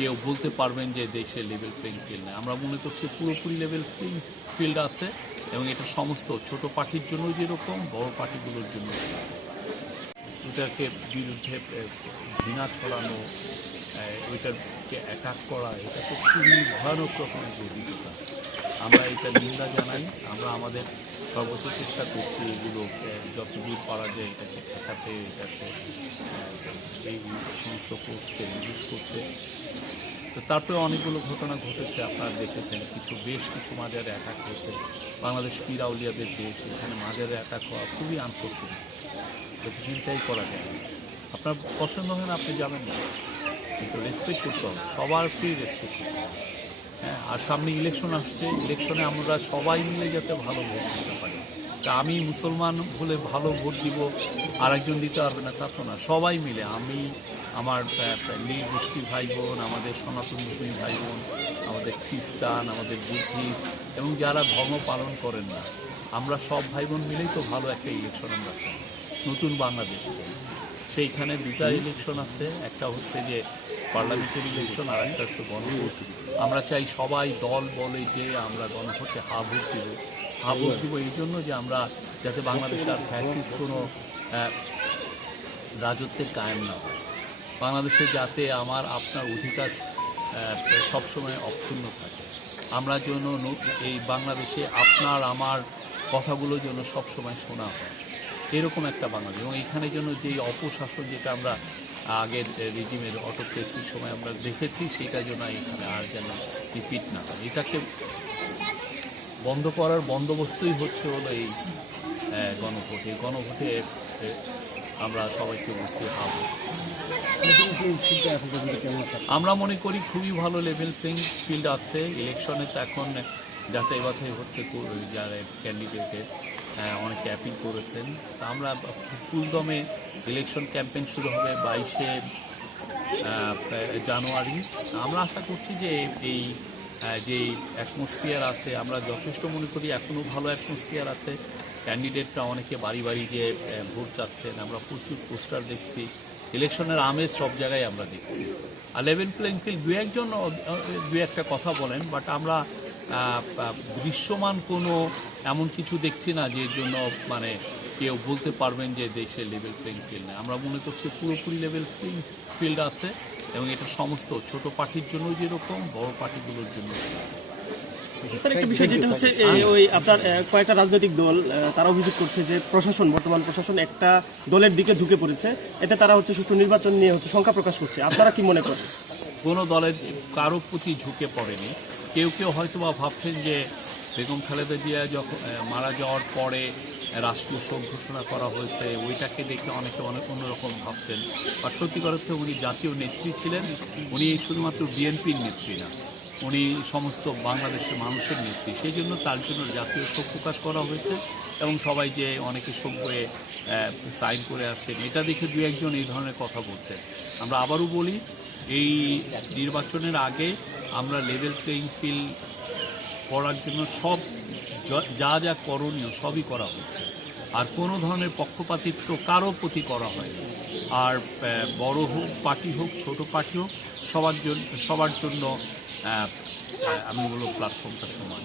কেউ বলতে পারবেন যে দেশে লেভেল প্লেইং ফিল্ড নেই। আমরা মনে করছি পুরোপুরি লেভেল প্লেইং ফিল্ড আছে এবং এটা সমস্ত ছোট পার্টির জন্য যেরকম বড় পার্টিগুলোর জন্য ওইটাকে বিরুদ্ধে ঘৃণা ছড়ানো, ওইটাকে অ্যাটাক করা, এটা তো খুবই ভয়ানক রকমের অভিজ্ঞতা। আমরা এটা নিন্দা জানাই। আমরা আমাদের সর্বোচ্চ চেষ্টা করছি এগুলো যতদূর পারা যায় এটাকে ঠেকাতে, এটাকে এই সমস্ত ফোর্সকে রিলিজ করতে। তো তারপরে অনেকগুলো ঘটনা ঘটেছে, আপনারা দেখেছেন। বেশ কিছু মাজারে অ্যাটাক হয়েছে। বাংলাদেশ পীর আউলিয়াদের দেশ, এখানে মাজারে অ্যাটাক হওয়া খুবই আনফর্চুনেট। তো চিন্তাই করা যায় না। আপনার পছন্দ হয় না, আপনি যাবেন না, কিন্তু রেসপেক্ট করতে হবে, সবার ফ্রি রেসপেক্ট করতে হবে। হ্যাঁ, আর সামনে ইলেকশন আসছে, ইলেকশনে আমরা সবাই মিলে যাতে ভালো ভোট দিতে পারি। তা আমি মুসলমান হলে ভালো ভোট দিব, আরেকজন দিতে পারবে না তা তো না। সবাই মিলে, আমি, আমার নীল গোষ্ঠী ভাই বোন, আমাদের সনাতন মুসলিম ভাই বোন, আমাদের খ্রিস্টান, আমাদের বুদ্ধিস্ট এবং যারা ধর্ম পালন করেন না, আমরা সব ভাই বোন মিলেই তো ভালো একটা ইলেকশন আমরা চাই, নতুন বাংলাদেশ। সেইখানে দুটা ইলেকশন আছে, একটা হচ্ছে যে পার্লামেন্টারি ইলেকশন, আর একটা হচ্ছে গণভোট। আমরা চাই সবাই দল বলে যে আমরা গণভোটে হা ভোট দিব এই জন্য যে আমরা যাতে বাংলাদেশে আর ফ্যাসিস্ট কোনো রাজত্বের কায়েম না হয়, বাংলাদেশে যাতে আমার আপনার অধিকার সবসময় অক্ষুণ্ণ থাকে, আমরা যেন এই বাংলাদেশে আপনার আমার কথাগুলো যেন সবসময় শোনা হয়, এরকম একটা বাংলাদেশ। এবং এখানে যেন যেই অপশাসন যেটা আমরা আগের রেজিমের অটোক্রেসির সময় আমরা দেখেছি, সেটা যেন এখানে আর যেন রিপিট না হয়। এটাকে বন্ধ করার বন্দোবস্তই হচ্ছে হলো এই গণভোট। এই গণভোটে আমরা সবাইকে বলছি হাব। আমরা মনে করি খুবই ভালো লেভেল প্লেইং ফিল্ড আছে। ইলেকশনে তো এখন যাচাই বাছাই হচ্ছে যারা ক্যান্ডিডেটের, অনেকে অ্যাপিল করেছেন। তা আমরা ফুলদমে ইলেকশন ক্যাম্পেইন শুরু হবে 22শে জানুয়ারি। আমরা আশা করছি যে এই যে অ্যাটমসফিয়ার আছে, আমরা যথেষ্ট মনে করি এখনও ভালো অ্যাটমসফিয়ার আছে। ক্যান্ডিডেটরা অনেকে বাড়ি বাড়ি যে ভোট চাচ্ছেন, আমরা প্রচুর পোস্টার দেখছি, ইলেকশনের আমেজ সব জায়গায় আমরা দেখছি। আর লেভেল প্লেইং ফিল্ড দু একটা কথা বলেন, বাট আমরা দৃশ্যমান কোনো এমন কিছু দেখছি না যে জন্য মানে কেউ বলতে পারবেন যে দেশে লেভেল প্লেইং ফিল্ড নেই। আমরা মনে করছি পুরোপুরি লেভেল প্লেইং ফিল্ড আছে এবং এটা সমস্ত ছোট পার্টির জন্য যেরকম বড় পার্টিগুলোর জন্য। একটা বিষয় যেটা হচ্ছে ওই আপনার কয়েকটা রাজনৈতিক দল তারা অভিযোগ করছে যে বর্তমান প্রশাসন একটা দলের দিকে ঝুঁকে পড়েছে, এতে তারা হচ্ছে সুষ্ঠু নির্বাচন নিয়ে শঙ্কা প্রকাশ করছে। আপনারা কি মনে করেন? কোনো দলের কারো প্রতি ঝুঁকে পড়েনি। কেউ হয়তো বা ভাবছেন যে বেগম খালেদা জিয়া যখন মারা যাওয়ার পরে রাষ্ট্রীয় শোক ঘোষণা করা হয়েছে, ওইটাকে দেখে অনেকে অন্যরকম ভাবছেন। বা সত্যিকার অর্থে উনি জাতীয় নেত্রী ছিলেন। উনি শুধুমাত্র বিএনপির নেত্রী না, উনি সমস্ত বাংলাদেশের মানুষের নেত্রী। সেই জন্য তার জন্য জাতীয় শোক প্রকাশ করা হয়েছে এবং সবাই যে অনেকে শোক বয়ে সাইন করে আসছেন, এটা দেখে দু একজন এই ধরনের কথা বলছে। আমরা আবারও বলি, এই নির্বাচনের আগে আমরা লেভেল প্লেইং ফিল্ড করার জন্য সব যা করণীয় সবই করা হচ্ছে। আর কোনো ধরনের পক্ষপাতিত্ব কারো প্রতি করা হয়নি। আর বড় হোক পার্টি হোক ছোট পার্টি হোক, সবার জন্য আমি বলব প্ল্যাটফর্মটা সমান।